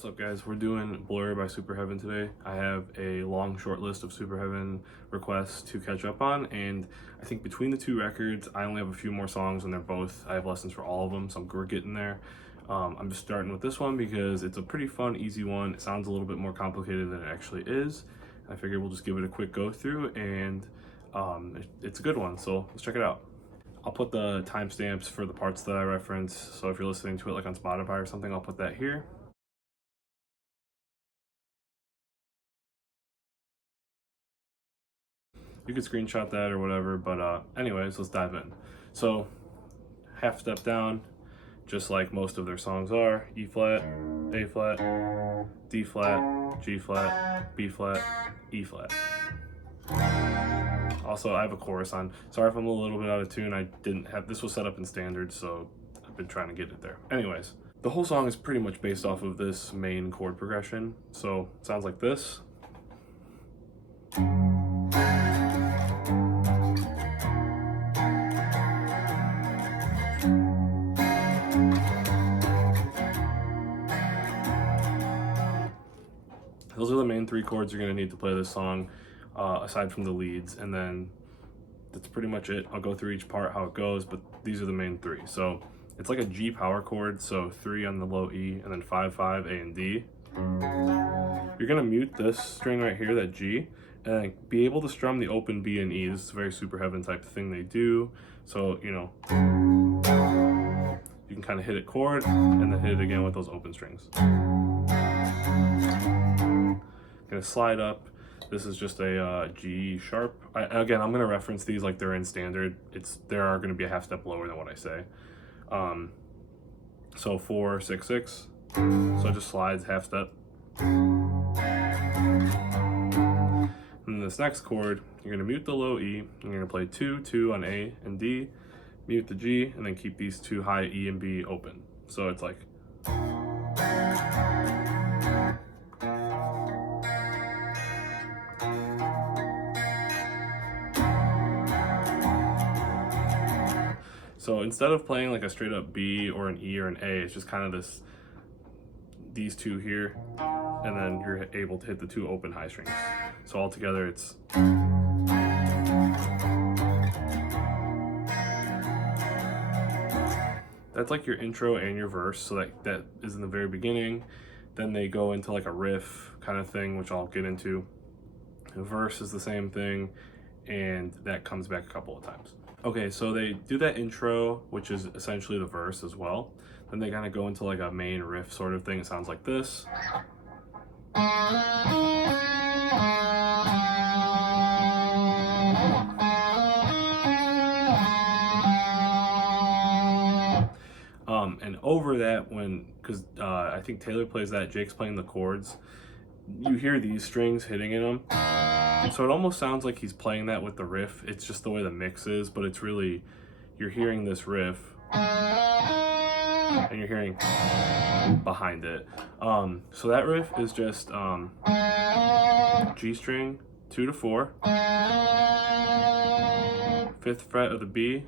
What's up, guys? We're doing Blur by Superheaven today. I have a long short list of Superheaven requests to catch up on, and I think between the two records I only have a few more songs, and I have lessons for all of them, so we're getting there. I'm just starting with this one because it's a pretty fun, easy one. It sounds a little bit more complicated than it actually is. I figured we'll just give it a quick go through, and it's a good one, so let's check it out. I'll put the timestamps for the parts that I reference, so if you're listening to it like on Spotify or something, I'll put that here. You could screenshot that or whatever, but anyways, let's dive in. So, half step down, just like most of their songs are: E flat, A flat, D flat, G flat, B flat, E flat. Also, I have a chorus on. Sorry if I'm a little bit out of tune. I didn't have, this was set up in standard, so I've been trying to get it there. Anyways, the whole song is pretty much based off of this main chord progression. So it sounds like this. Those are the main three chords you're gonna need to play this song, aside from the leads, and then that's pretty much it. I'll go through each part how it goes, but these are the main three. So it's like a G power chord, so 3 on the low E, and then 5, 5, A and D. You're gonna mute this string right here, that G, and be able to strum the open B and E. This is a very Superheaven type of thing they do. So, you know, you can kind of hit it chord, and then hit it again with those open strings. Gonna slide up. This is just a G sharp. Again, I'm gonna reference these like they're in standard. They are gonna be a half step lower than what I say. So 4, 6, 6. So it just slides half step. And this next chord, you're gonna mute the low E. You're gonna play 2, 2 on A and D, mute the G, and then keep these two high E and B open. So it's like. So instead of playing like a straight up B or an E or an A, it's just kind of these two here, and then you're able to hit the two open high strings. So altogether it's. That's like your intro and your verse, so that is in the very beginning. Then they go into like a riff kind of thing, which I'll get into. The verse is the same thing, and that comes back a couple of times. Okay, so they do that intro, which is essentially the verse as well. Then they kind of go into like a main riff sort of thing. It sounds like this. And over that, because I think Taylor plays that, Jake's playing the chords, you hear these strings hitting in them. So it almost sounds like he's playing that with the riff. It's just the way the mix is, but it's really, you're hearing this riff and you're hearing behind it. So that riff is just G string, 2 to 4, 5th fret of the B,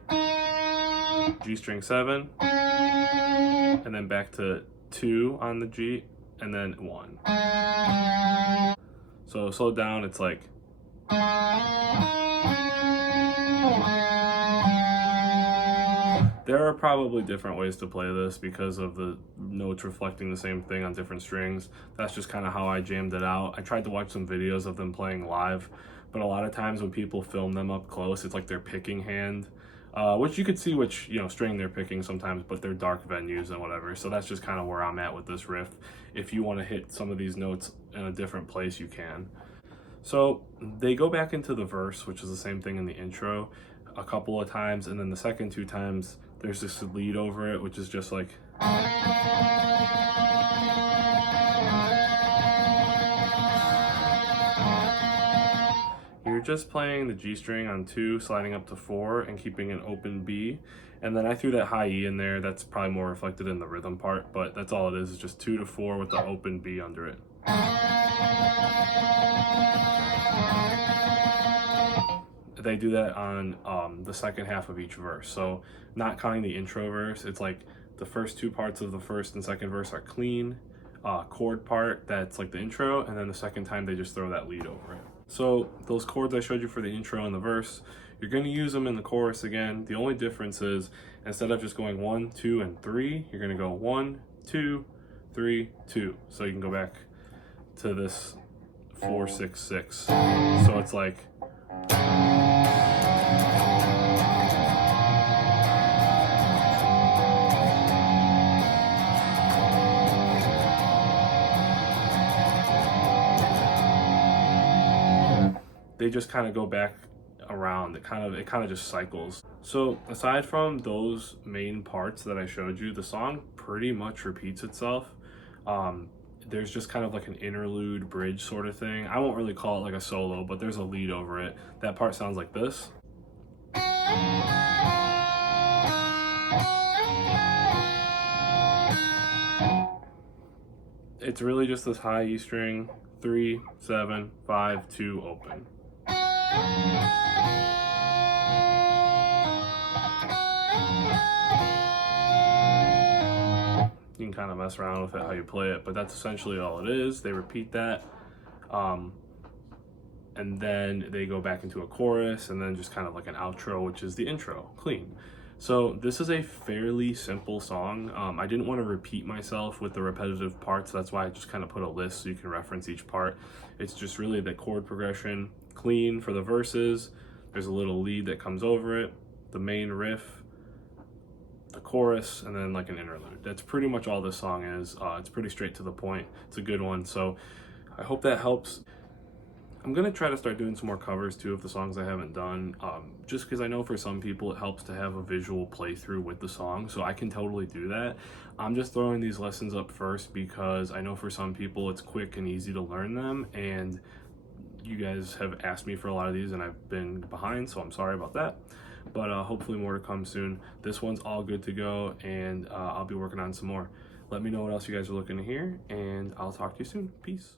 G string 7, and then back to 2 on the G, and then 1. So slow down, it's like. There are probably different ways to play this because of the notes reflecting the same thing on different strings. That's just kind of how I jammed it out. I tried to watch some videos of them playing live, but a lot of times when people film them up close, it's like they're picking hand, which you could see which string they're picking sometimes, but they're dark venues and whatever. So that's just kind of where I'm at with this riff. If you want to hit some of these notes in a different place, you can. So they go back into the verse, which is the same thing in the intro, a couple of times, and then the second 2 times there's this lead over it, which is just like. You're just playing the G string on 2, sliding up to 4, and keeping an open B. And then I threw that high E in there. That's probably more reflected in the rhythm part, but that's all it is just 2 to 4 with the open B under it. They do that on the second half of each verse. So not counting the intro verse, it's like the first 2 parts of the first and second verse are clean. chord part that's like the intro, and then the second time they just throw that lead over it. So those chords I showed you for the intro and the verse, you're going to use them in the chorus again. The only difference is instead of just going 1, 2, and 3, you're going to go 1, 2, 3, 2. So you can go back to this 4, 6, 6. So it's like they just kind of go back around. It kind of just cycles. So aside from those main parts that I showed you, the song pretty much repeats itself. There's just kind of like an interlude bridge sort of thing. I won't really call it like a solo, but there's a lead over it. That part sounds like this. It's really just this high E string, 3, 7, 5, 2, open. You can kind of mess around with it how you play it, but that's essentially all it is. They repeat that, and then they go back into a chorus, and then just kind of like an outro, which is the intro, clean. So this is a fairly simple song. I didn't want to repeat myself with the repetitive parts. That's why I just kind of put a list so you can reference each part. It's just really the chord progression, clean for the verses. There's a little lead that comes over it, the main riff, the chorus, and then like an interlude. That's pretty much all this song is. It's pretty straight to the point. It's a good one. So I hope that helps. I'm gonna try to start doing some more covers too of the songs I haven't done, just because I know for some people it helps to have a visual playthrough with the song, so I can totally do that. I'm just throwing these lessons up first because I know for some people it's quick and easy to learn them, and you guys have asked me for a lot of these and I've been behind, so I'm sorry about that. But hopefully more to come soon. This one's all good to go, and I'll be working on some more. Let me know what else you guys are looking to hear, and I'll talk to you soon. Peace.